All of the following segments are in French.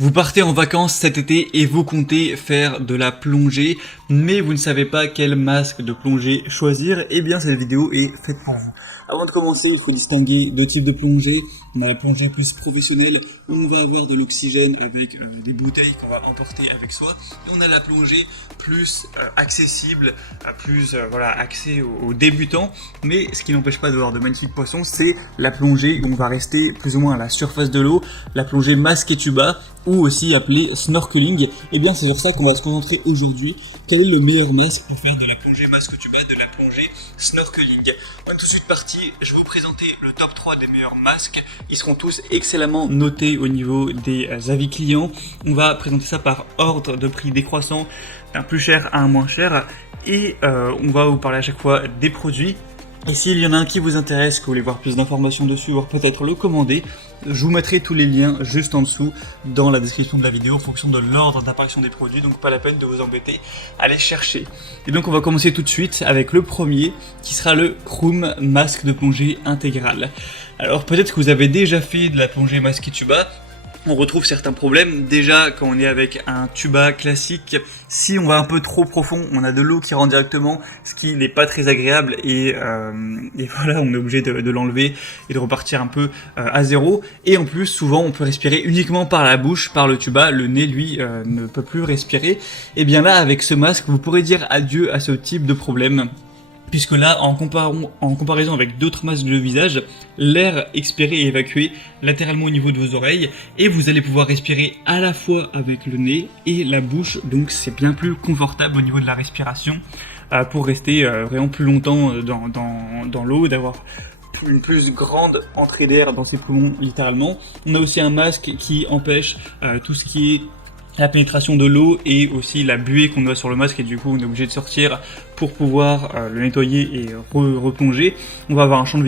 Vous partez en vacances cet été et vous comptez faire de la plongée, mais vous ne savez pas quel masque de plongée choisir, eh bien cette vidéo est faite pour vous. Avant de commencer, il faut distinguer deux types de plongée. On a la plongée plus professionnelle où on va avoir de l'oxygène avec des bouteilles qu'on va emporter avec soi. Et on a la plongée plus accessible, plus axée aux débutants. Mais ce qui n'empêche pas d'avoir de magnifiques poissons, c'est la plongée où on va rester plus ou moins à la surface de l'eau, la plongée masque et tuba, ou aussi appelée snorkeling. Et bien c'est sur ça qu'on va se concentrer aujourd'hui. Quel est le meilleur masque pour faire de la plongée masque tuba, de la plongée snorkeling? On est tout de suite parti, je vais vous présenter le top 3 des meilleurs masques. Ils seront tous excellemment notés au niveau des avis clients. On va présenter ça par ordre de prix décroissant, d'un plus cher à un moins cher. Et on va vous parler à chaque fois des produits. Et s'il y en a un qui vous intéresse, que vous voulez voir plus d'informations dessus, voire peut-être le commander, je vous mettrai tous les liens juste en dessous dans la description de la vidéo en fonction de l'ordre d'apparition des produits, donc pas la peine de vous embêter à les chercher. Et donc on va commencer tout de suite avec le premier qui sera le Kroom masque de plongée intégral. Alors peut-être que vous avez déjà fait de la plongée masque et tuba. On retrouve certains problèmes. Déjà, quand on est avec un tuba classique, si on va un peu trop profond, on a de l'eau qui rentre directement, ce qui n'est pas très agréable et voilà, on est obligé de l'enlever et de repartir un peu à zéro. Et en plus, souvent, on peut respirer uniquement par la bouche, par le tuba. Le nez, lui, ne peut plus respirer. Et bien là, avec ce masque, vous pourrez dire adieu à ce type de problème. Puisque là, en comparaison avec d'autres masques de visage, l'air expiré est évacué latéralement au niveau de vos oreilles et vous allez pouvoir respirer à la fois avec le nez et la bouche, donc c'est bien plus confortable au niveau de la respiration pour rester vraiment plus longtemps dans l'eau, d'avoir une plus grande entrée d'air dans ses poumons littéralement. On a aussi un masque qui empêche tout ce qui est la pénétration de l'eau et aussi la buée qu'on a sur le masque et du coup on est obligé de sortir pour pouvoir le nettoyer et replonger. On va avoir un champ de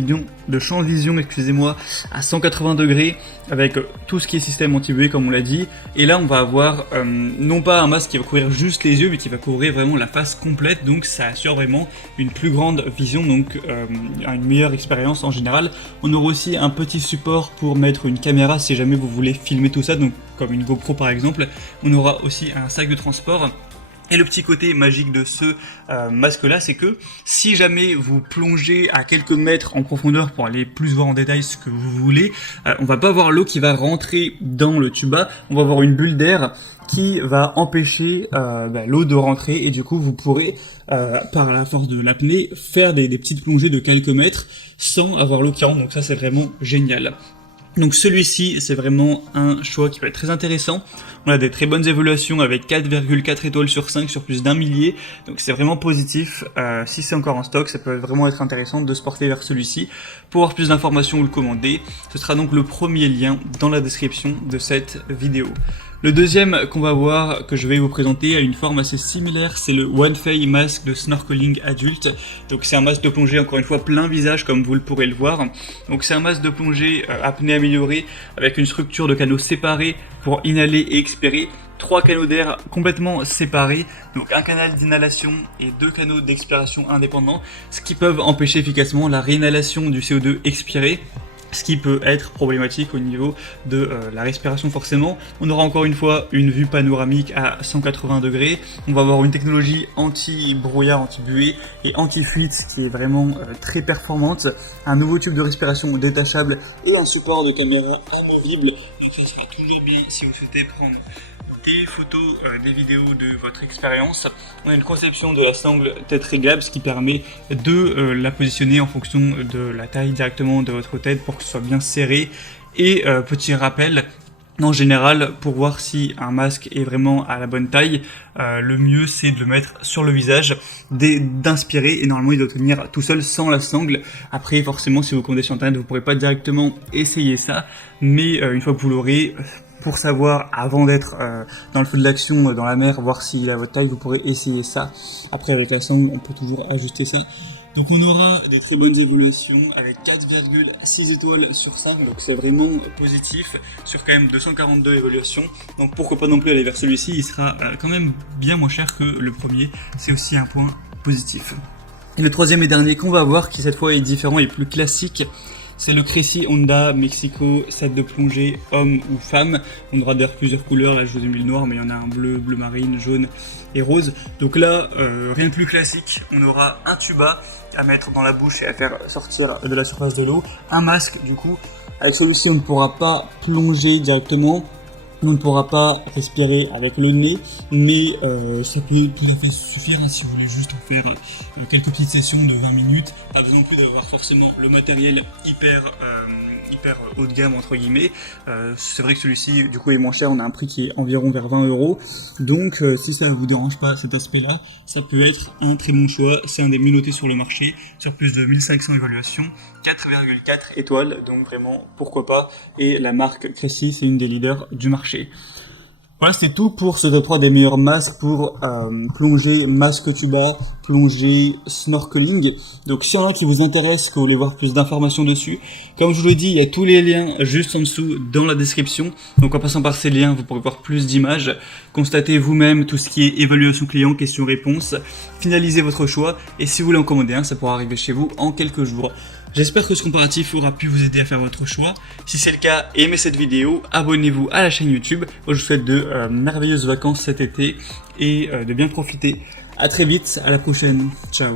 vision, excusez-moi, à 180 degrés avec tout ce qui est système anti-buée comme on l'a dit. Et là on va avoir non pas un masque qui va couvrir juste les yeux mais qui va couvrir vraiment la face complète, donc ça assure vraiment une plus grande vision, donc une meilleure expérience en général. On aura aussi un petit support pour mettre une caméra si jamais vous voulez filmer tout ça, donc comme une GoPro par exemple. On aura aussi un sac de transport. Et le petit côté magique de ce masque là, c'est que si jamais vous plongez à quelques mètres en profondeur pour aller plus voir en détail ce que vous voulez, on va pas avoir l'eau qui va rentrer dans le tuba, on va avoir une bulle d'air qui va empêcher l'eau de rentrer et du coup vous pourrez par la force de l'apnée faire des petites plongées de quelques mètres sans avoir l'eau qui rentre, donc ça c'est vraiment génial. Donc celui-ci, c'est vraiment un choix qui va être très intéressant. On a des très bonnes évaluations avec 4,4 étoiles sur 5 sur plus d'un millier. Donc c'est vraiment positif. Si c'est encore en stock, ça peut vraiment être intéressant de se porter vers celui-ci. Pour avoir plus d'informations ou le commander, ce sera donc le premier lien dans la description de cette vidéo. Le deuxième qu'on va voir, que je vais vous présenter, a une forme assez similaire, c'est le OneFey masque de snorkeling adulte. Donc c'est un masque de plongée, encore une fois, plein visage comme vous le pourrez le voir. Donc c'est un masque de plongée apnée améliorée avec une structure de canaux séparés pour inhaler et expirer. 3 canaux d'air complètement séparés, donc un canal d'inhalation et 2 canaux d'expiration indépendants, ce qui peuvent empêcher efficacement la réinhalation du CO2 expiré, ce qui peut être problématique au niveau de la respiration forcément. On aura encore une fois une vue panoramique à 180 degrés. On va avoir une technologie anti-brouillard, anti-buée et anti-fuite qui est vraiment très performante. Un nouveau tube de respiration détachable et un support de caméra amovible. Donc ça sera toujours bien si vous souhaitez prendre des photos, des vidéos de votre expérience. On a une conception de la sangle tête réglable, ce qui permet de la positionner en fonction de la taille directement de votre tête pour que ce soit bien serré. Et petit rappel, en général, pour voir si un masque est vraiment à la bonne taille, le mieux c'est de le mettre sur le visage, d'inspirer, et normalement il doit tenir tout seul sans la sangle. Après forcément si vous commandez sur internet vous ne pourrez pas directement essayer ça, mais une fois que vous l'aurez, pour savoir, avant d'être dans le feu de l'action, dans la mer, voir s'il est à votre taille, vous pourrez essayer ça. Après, avec la sangle, on peut toujours ajuster ça. Donc on aura des très bonnes évaluations avec 4,6 étoiles sur 5, donc c'est vraiment positif sur quand même 242 évaluations. Donc pourquoi pas non plus aller vers celui-ci, il sera quand même bien moins cher que le premier, c'est aussi un point positif. Et le troisième et dernier qu'on va voir, qui cette fois est différent et plus classique, C'est le Cressi Honda Mexico set de plongée homme ou femme. On aura d'ailleurs plusieurs couleurs, là je vous ai mis le noir mais il y en a un bleu, bleu marine, jaune et rose. Donc là, rien de plus classique, on aura un tuba à mettre dans la bouche et à faire sortir de la surface de l'eau. Un masque du coup, avec celui-ci on ne pourra pas plonger directement. On ne pourra pas respirer avec le nez, mais ça peut tout à fait suffire si vous voulez juste en faire quelques petites sessions de 20 minutes. Pas besoin non plus d'avoir forcément le matériel hyper haut de gamme entre guillemets. C'est vrai que celui-ci du coup est moins cher, on a un prix qui est environ vers 20 €. Donc si ça vous dérange pas cet aspect-là, ça peut être un très bon choix. C'est un des mieux notés sur le marché, sur plus de 1500 évaluations, 4,4 étoiles, donc vraiment pourquoi pas. Et la marque Cressi, c'est une des leaders du marché. Voilà, c'est tout pour ce top 3 des meilleurs masques pour plongée, masque tuba, plongée, snorkeling. Donc s'il y en a qui vous intéressent, que vous voulez voir plus d'informations dessus, comme je vous l'ai dit, il y a tous les liens juste en dessous dans la description. Donc en passant par ces liens, vous pourrez voir plus d'images, constatez vous-même tout ce qui est évaluation client, questions-réponses, finalisez votre choix et si vous voulez en commander un, ça pourra arriver chez vous en quelques jours. J'espère que ce comparatif aura pu vous aider à faire votre choix. Si c'est le cas, aimez cette vidéo, abonnez-vous à la chaîne YouTube. Moi, je vous souhaite de merveilleuses vacances cet été et de bien profiter. À très vite, à la prochaine. Ciao.